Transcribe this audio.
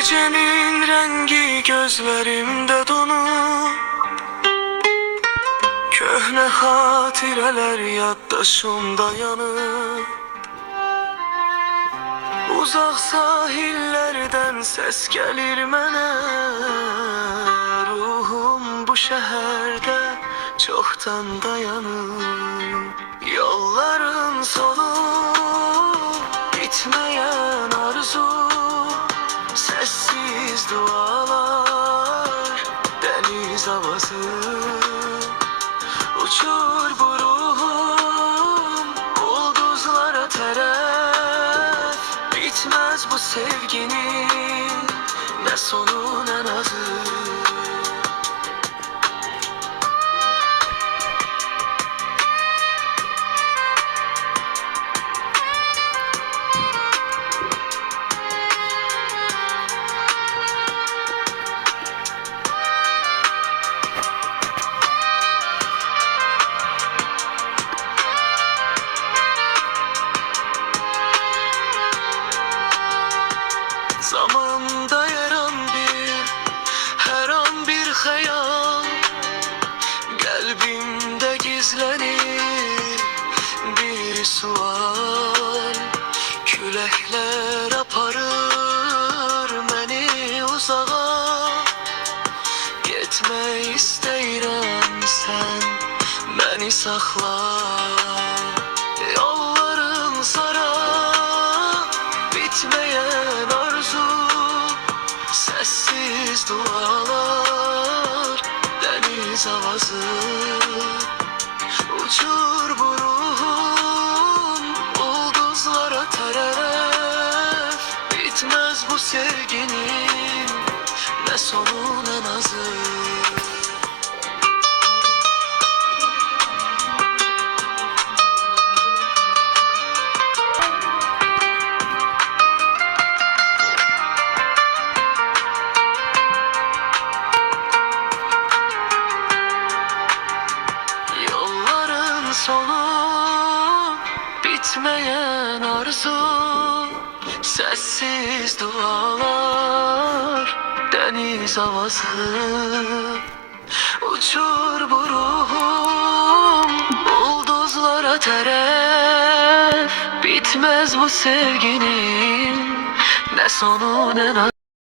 Gecenin rengi gözlerimde donup, köhne hatireler yaddaşımda yanıp, uzak sahillerden ses gelir mene. Ruhum bu şehirde çoktan dayanır. Yolların sonu bitmeyen arzu, sessiz dualar, deniz havası. Uçur bu ruhum ulduzlara teref. Bitmez bu sevginin ne sonu ne nazı. Zamanda yer an her an bir hayal, kalbimde gizlenir bir sual. Külekler aparır beni uzağa, gitme isteyirəm sen beni sakla. Yolların sara bitmeyen arzu, sessiz dualar, deniz havası. Uçur bu ruhum ulduzlara teref. Bitmez bu sevginin ne sonu ne nazı. Sonu bitmeyen arzu, sessiz dualar, deniz havası. Uçur bu ruhum ulduzlara teref. Bitmez bu sevginin ne sonu ne